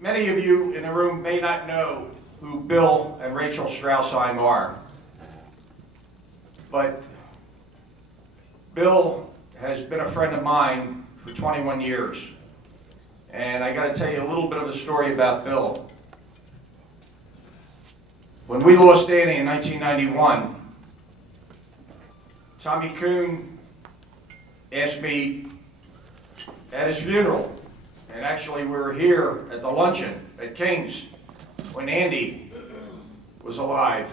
Many of you in the room may not know who Bill and Rachel Strassheim are, but Bill has been a friend of mine for 21 years. And I got to tell you a little bit of a story about Bill. When we lost Danny in 1991, Tommy Kuhn asked me at his funeral, and actually we were here at the luncheon at King's when Andy was alive.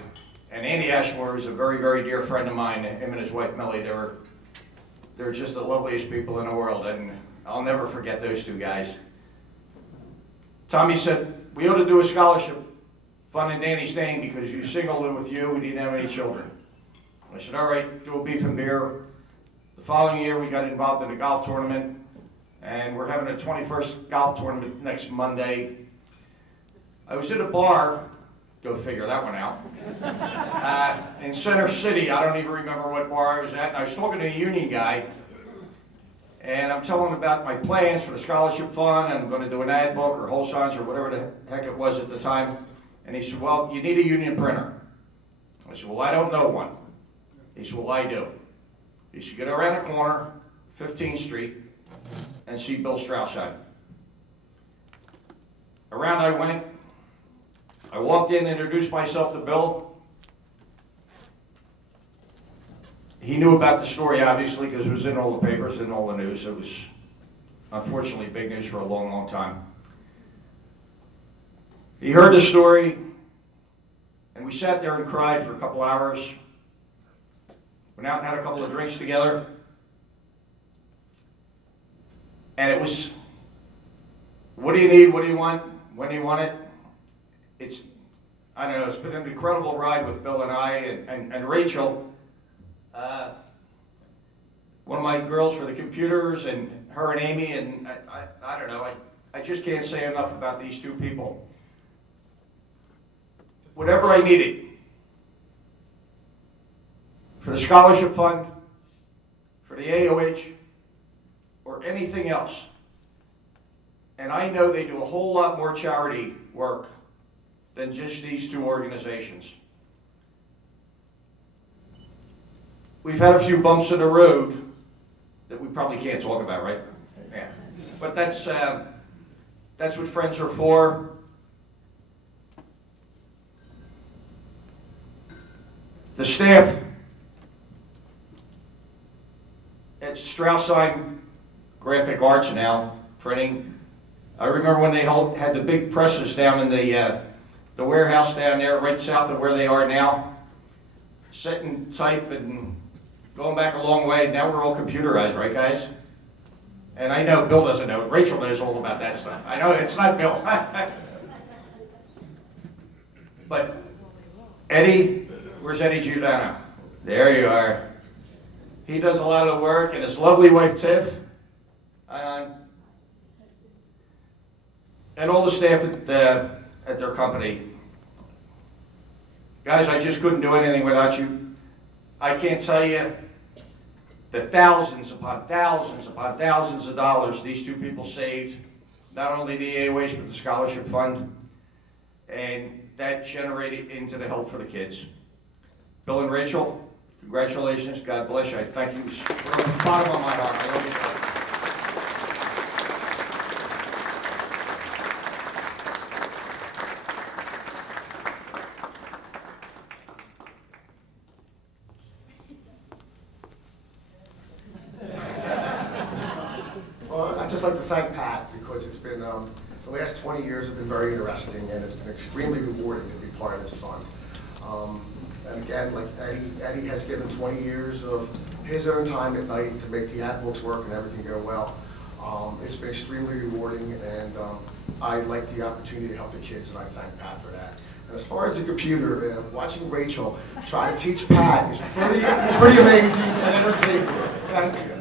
And Andy Ashmore is a very, very dear friend of mine. Him and his wife Millie, they're just the loveliest people in the world, and I'll never forget those two guys. Tommy said, we ought to do a scholarship fund in Danny's name because you singled it with you, we didn't have any children. I said, all right, do a beef and beer. The following year we got involved in a golf tournament, and we're having a 21st golf tournament next Monday. I was at a bar, go figure that one out, in Center City. I don't even remember what bar I was at, and I was talking to a union guy, and I'm telling him about my plans for the scholarship fund, and I'm going to do an ad book or whole signs or whatever the heck it was at the time. And he said, well, you need a union printer. I said, well, I don't know one. He said, well, I do. He said, get around the corner, 15th Street, and see Bill Strassheim. Around I went. I walked in, introduced myself to Bill. He knew about the story, obviously, because it was in all the papers and all the news. It was, unfortunately, big news for a long, long time. He heard the story, and we sat there and cried for a couple hours. Went out and had a couple of drinks together. And it was, what do you need? What do you want? When do you want it? It's, I don't know, it's been an incredible ride with Bill and I and Rachel. One of my girls for the Caterers, and her and Amy, and I don't know, I just can't say enough about these two people. Whatever I needed for the scholarship fund, for the AOH, or anything else. And I know they do a whole lot more charity work than just these two organizations. We've had a few bumps in the road that we probably can't talk about, right? Yeah. But that's what friends are for. The staff at Strassheim Graphic Arts now, printing. I remember when they had the big presses down in the warehouse down there, right south of where they are now. Sit and type and going back a long way. Now we're all computerized, right, guys? And I know Bill doesn't know. Rachel knows all about that stuff. I know it's not Bill. But Eddie, where's Eddie Giordano? There you are. He does a lot of work, and his lovely wife Tiff, and all the staff at their company. Guys, I just couldn't do anything without you. I can't tell you the thousands upon thousands upon thousands of dollars these two people saved, not only the AOH but the scholarship fund, and that generated into the help for the kids. Bill and Rachel, congratulations. God bless you. I thank you from the bottom of my heart. I love you. Well, I'd just like to thank Pat because it's been, the last 20 years have been very interesting, and it's been extremely rewarding to be part of this fund. And again, like Eddie has given 20 years of his own time at night to make the ad books work and everything go well. It's been extremely rewarding, and I like the opportunity to help the kids, and I thank Pat for that. And as far as the computer, watching Rachel try to teach Pat is pretty amazing and entertaining. Thank you.